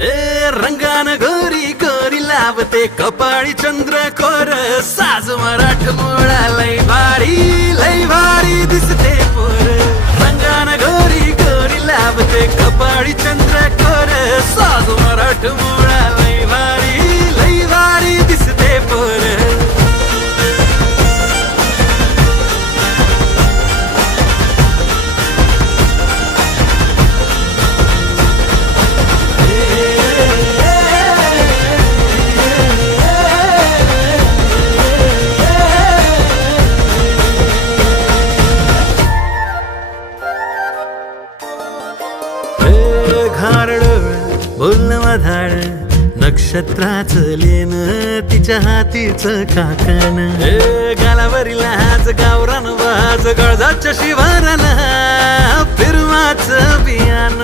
ए रंगान गोरी गोरी लावते कपाळी चंद्र कोर साज मराठ मोळा लय भारी दिसते पोर रंगान गोरी गोरी लावते कपाळी चंद्र कोर साज मराठ मोळा लय भारी दिसते पोर बोलणं वाधाळ नक्षत्राच लेन तिच्या हातीच काकण गालावरील आज गावरान वाज गळजाच्या शिवाराला फिरवाच बियान